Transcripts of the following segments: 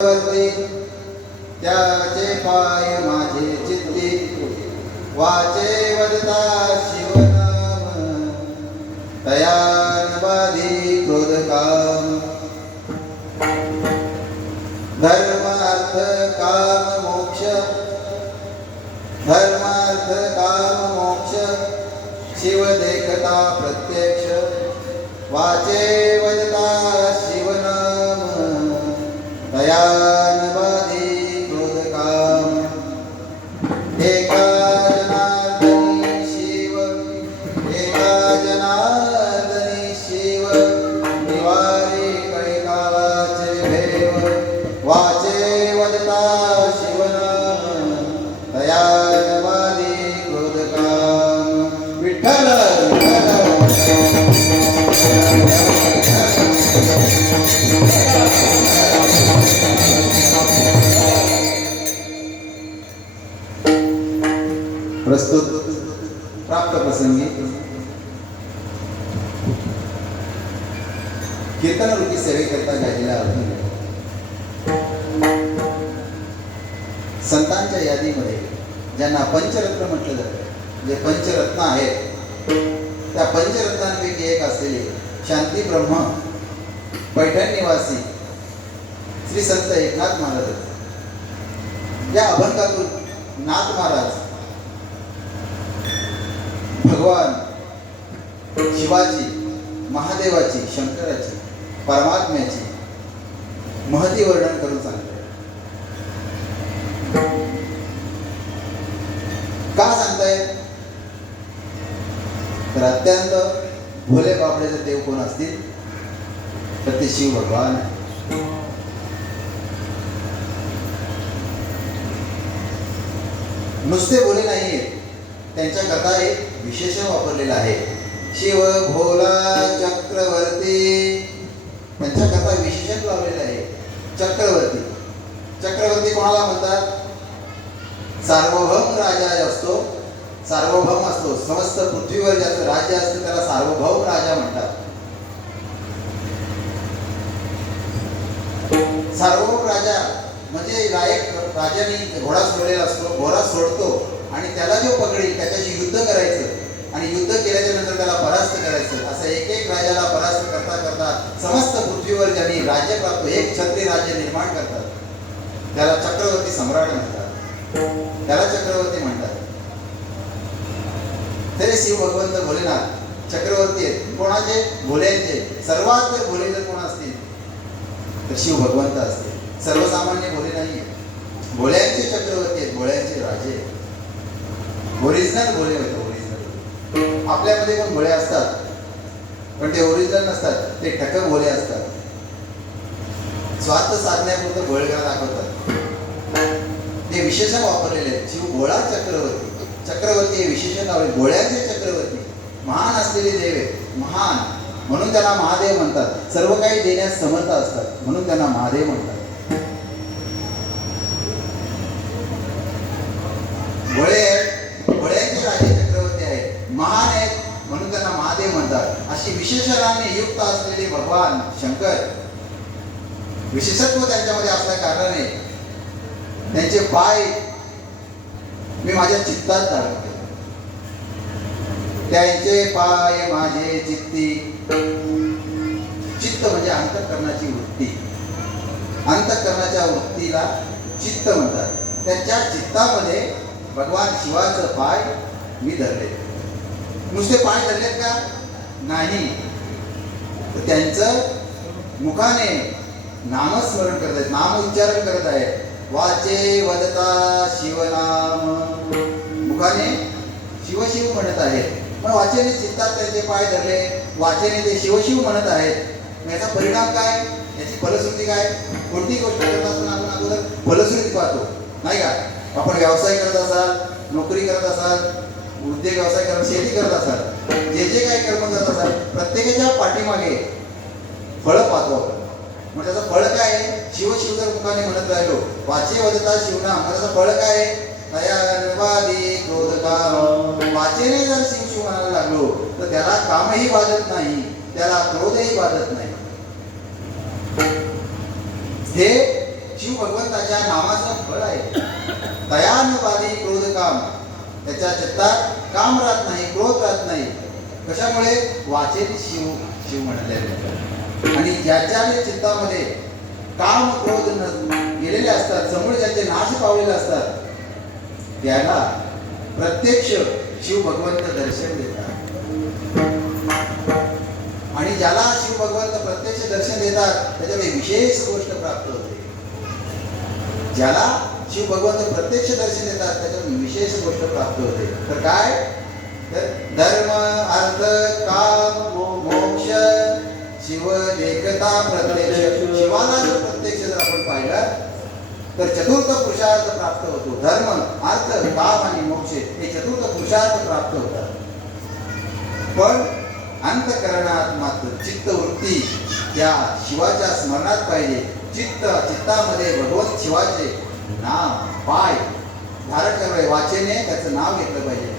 त्याचे पाय माझे चित्ती वाचे वदता शिवनाम तयानवादी क्रोध काम धर्म अर्थ काम मोक्ष धर्मार्थ काम मोक्ष शिव देखता प्रत्यक्ष वाचे वदता शिवनाम तयानवादी क्रोध काम एका जनार्दनी शिव एका जनार्दनी शिव निवारी कैकालाचे भेव वाचे वदता शिवनाम तयानवादी क्रोध काम विठ्ठल प्रस्तुत प्राप्त प्रसंगी कीर्तन रूपी सेवेकरता गायलेला अवधी संतांच्या यादीमध्ये ज्यांना पंचरत्न म्हटलं जातं, जे पंचरत्न आहेत त्या पंचरत्नांपैकी एक असलेले शांती ब्रह्म पैठण निवासी श्री संत एकनाथ महाराज या अभंगातून नाथ महाराज भगवान शिवाची, महादेवाची, शंकराची, परमात्म्याची महती वर्णन करून सांगतात. का सांगतायत तर अत्यंत भोले बाबडेचे देव कोण असतील तर ते शिव भगवान आहे. नुसते भोले नाहीये, त्यांच्याकरता एक विशेषण वापरलेलं आहे. शिव भोला चक्रवर्ती, त्यांच्याकरता विशेषण लावलेलं आहे चक्रवर्ती. चक्रवर्ती कोणाला म्हणतात? सार्वभौम राजा असतो, सार्वभौम असतो. समस्त पृथ्वीवर ज्याचं राज्य असतं त्याला सार्वभौम राजा म्हणतात. सार्वभौम राजा म्हणजे राजाने घोडा सोडलेला असतो, घोडा सोडतो आणि त्याला जो पकडेल त्याच्याशी युद्ध करायचं आणि युद्ध केल्याच्या नंतर त्याला परास्त करायचं. असं एक एक राजाला परास्त करता करता समस्त पृथ्वीवर ज्यांनी राज्य प्राप्त, एक छत्री राज्य निर्माण करतात त्याला चक्रवर्ती सम्राट म्हणतात, त्याला चक्रवर्ती म्हणतात. तरी शिव भगवंत भोलेनाथ चक्रवर्ती आहेत. कोणाचे? भोल्यांचे. सर्वात जर भोले जर कोण असतील तर शिव भगवंत असतील. सर्वसामान्य भोले नाही, भोल्यांचे चक्रवर्ती आहेत, भोल्यांचे राजे. ओरिजिनल भोले होते. ओरिजिनल आपल्यामध्ये पण भोळे असतात पण ते ओरिजिनल नसतात, ते ठक भोले असतात. स्वार्थ साधण्यापुरतं भोळेपणा दाखवतात. ते विशेषण वापरलेले आहेत. शिव भोळा चक्रवर्ती, चक्रवर्ती हे विशेषण लावले. भोळ्यांचे चक्रवर्ती महान असलेले देव आहेत, महान म्हणून त्यांना महादेव म्हणतात. सर्व काही देण्यास समर्थ असतात म्हणून त्यांना महादेव म्हणतात. भोळे भोळ्यांचे राजे चक्रवर्ती आहेत, महान आहेत म्हणून त्यांना महादेव म्हणतात. अशी विशेषणाने युक्त असलेले भगवान शंकर, विशेषत्व त्यांच्यामध्ये असल्या कारणाने त्यांचे पाय मी माझ्या चित्तात धारण केले. त्यांचे पाय माझे चित्ती. चित्त म्हणजे अंतःकरणाची वृत्ती, अंतःकरणाच्या वृत्तीला चित्त म्हणतात. त्यांच्या चित्तामध्ये भगवान शिवाचं पाय मी धरले. नुसते पाय धरलेत का? नाही, तर त्यांचं मुखाने नामस्मरण करत आहेत, नाम उच्चारण करत आहेत. वाचे वदता शिवनाम, मुखाने शिव शिव म्हणत आहेत पण वाचेने चित्तात त्यांचे पाय धरले, वाचेने ते शिवशिव म्हणत आहेत. याचा परिणाम काय? याची फलश्रुती काय? कोणती गोष्ट करत असताना आपण अगोदर फलश्रुती पाहतो नाही का? आपण व्यवसाय करत असाल, नोकरी करत असाल, उद्योग व्यवसाय करत, शेती करत असाल, जे जे काही कर्म करत असाल प्रत्येकाच्या पाठीमागे फळ पाहतो आपण. मग त्याचं फळ काय आहे? शिव शिव जर मुखाने म्हणत राहिलो, वाचे वदता शिवनाम, मग त्याचं फळ काय आहे? तयानवादी क्रोध काम. वाचेने जर शिव शिव म्हणायला लागलो तर त्याला कामही बाधत नाही, त्याला क्रोधही बाधत नाही. हे शिव भगवंताच्या नामाचं फळ आहे. दयानुवादी क्रोध काम, त्याच्या चित्तात काम राहत नाही, क्रोध राहत नाही. कशामुळे? वाचेने शिव शिव म्हणलेले. आणि ज्याच्याने चित्तामध्ये काम क्रोध गेलेले असतात, समूळ ज्याचे नाश पावलेले असतात, त्याला प्रत्यक्ष शिव भगवंत दर्शन देतात. आणि ज्याला शिव भगवंत प्रत्यक्ष दर्शन देतात त्याच्यात एक विशेष गोष्ट प्राप्त होते. ज्याला शिव भगवंत प्रत्यक्ष दर्शन देतात त्याच्यात विशेष गोष्ट प्राप्त होते. तर काय? तर धर्म, अर्थ, काम, मोक्ष, शिव एकता प्रत्यक्ष. शिवाला जर प्रत्यक्ष जर आपण पाहिलं तर चतुर्थ पुरुषार्थ प्राप्त होतो. धर्म, अर्थ, काम आणि मोक्ष हे चतुर्थ पुरुषार्थ प्राप्त होतात. पण अंतःकरणात मात्र चित्तवृत्ती त्या शिवाच्या स्मरणात पाहिजे. चित्तामध्ये भगवंत शिवाचे नाम पाय धारण करावे, वाचेने त्याचं नाव घेतलं पाहिजे.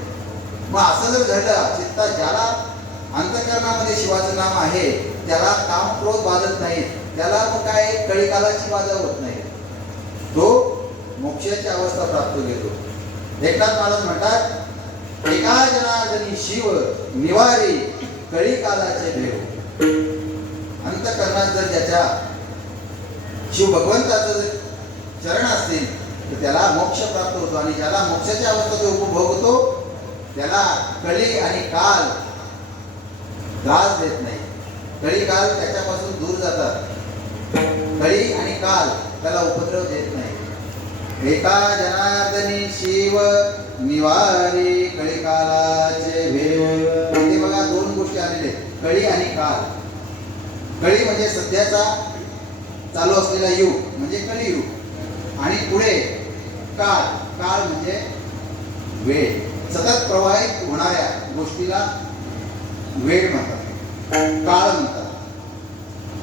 मग असं जर घडलं, चित्ता ज्याला अंतःकरणामध्ये शिवाचं नाम आहे त्याला काम क्रोध बाधत नाही, त्याला मग काय कळीकालाची बाधा होत नाही, तो मोक्षाची अवस्था प्राप्त घेतो. एकनाथ महाराज म्हणतात, एका जनार्दनी शिव निवारी कळीकालाचे भेव. अंतःकरणात जर ज्याच्या शिव भगवंताचं चरण असतील तर त्याला मोक्ष प्राप्त होतो. आणि ज्याला मोक्षाची अवस्था जो उपभोगतो त्याला कळी आणि काल त्रास देत नाही. कळी काल त्याच्यापासून दूर जातात. कळी आणि काल त्याला उपद्रव देत नाही. एका जनार्दनी शिव निवारी कळीकालाचे भेव. इथे बघा दोन गोष्टी आलेले, कळी आणि काल. कळी म्हणजे सध्याचा चालू असलेला युग म्हणजे कलियुग, आणि पुढे काळ. काळ म्हणजे वेळ, सतत प्रवाहित होणाऱ्या गोष्टीला वेळ म्हणतात, काळ म्हणतात.